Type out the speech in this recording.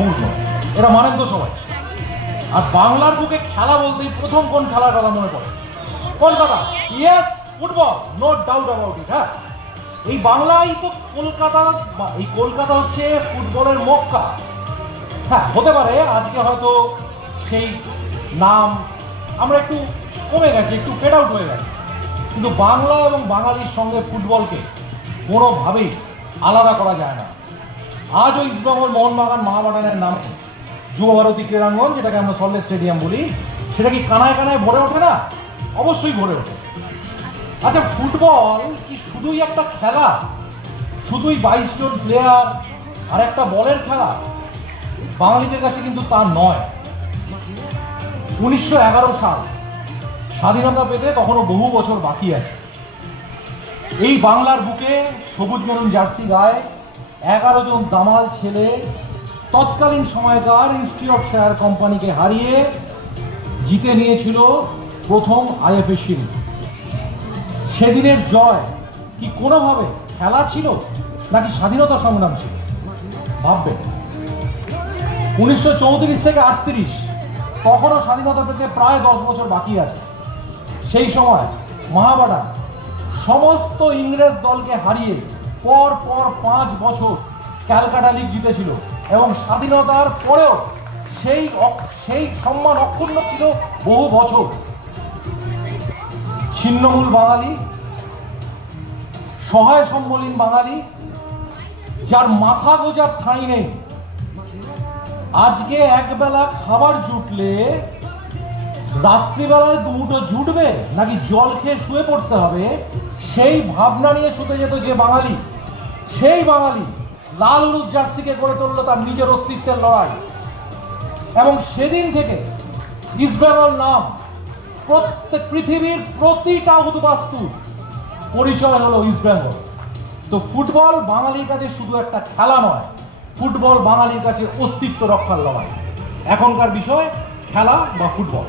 অপূর্ণ, এটা মানেন তো সবাই। আর বাংলার বুকে খেলা বলতেই প্রথম কোন খেলার কথা মনে পড়ে? Kolkata, yes, football, no doubt about it. হ্যাঁ, এই বাংলায় তো কলকাতা, এই কলকাতা হচ্ছে ফুটবলের মক্কা। হ্যাঁ, হতে পারে আজকে হয়তো সেই নাম আমরা একটু কমে গেছে, একটু ফেড আউট হয়ে গেছে, কিন্তু বাংলা এবং বাঙালির সঙ্গে ফুটবলকে কোনোভাবেই আলাদা করা যায় না। আজও ইস্টবেঙ্গল, মোহনবাগান, মহামেডানের নামে যুবভারতী ক্রীড়াঙ্গন, যেটাকে আমরা সল্টলেক স্টেডিয়াম বলি, সেটা কি কানায় কানায় ভরে ওঠে না? অবশ্যই ভরে ওঠে। আচ্ছা, ফুটবল কি শুধুই একটা খেলা, শুধুই 22 জন প্লেয়ার আর একটা বলের খেলা? বাঙালিদের কাছে কিন্তু তা নয়। 1911 সাল স্বাধীনতা পেতে তখনও বহু বছর বাকি আছে। এই বাংলার বুকে সবুজ মেরুন জার্সি গায়ে 11 জন দামাল ছেলে তৎকালীন সময়কার ইনস্টিটিউশন কোম্পানিকে হারিয়ে জিতে নিয়েছিল প্রথম আইএফএ শিল্ড। সেদিনের জয় কি কোনোভাবে খেলা ছিল নাকি স্বাধীনতা সংগ্রাম ছিল? ভাববেন, 1934 থেকে 38, তখনও স্বাধীনতা পেতে প্রায় 10 বছর বাকি আছে। সেই সময় মহামেডান সমস্ত ইংরেজ দলকে হারিয়ে পর পর 5 বছর ক্যালকাটা লিগ জিতেছিল এবং স্বাধীনতার পরেও সেই সম্মান অক্ষুণ্ণ ছিল বহু বছর। ছিন্নমূল বাঙালি, সহায় সম্বলীন বাঙালি, যার মাথা গোজার ঠাঁই নেই, আজকে একবেলা খাবার জুটলে রাত্রিবেলায় দুটো জুটবে নাকি জল খেয়ে শুয়ে পড়তে হবে, সেই ভাবনা নিয়ে শুতে যেত যে বাঙালি, সেই বাঙালি লাল হলুদ জার্সিকে গড়ে তুললো তার নিজের অস্তিত্বের লড়াই। এবং সেদিন থেকে ইস্টবেঙ্গল নাম পৃথিবীর প্রতিটা উদ্বাস্তুর পরিচয় হলো ইস্টবেঙ্গল। তো ফুটবল বাঙালির কাছে শুধু একটা খেলা নয়, ফুটবল বাঙালির কাছে অস্তিত্ব রক্ষার লড়াই। এখনকার বিষয় খেলা বা ফুটবল।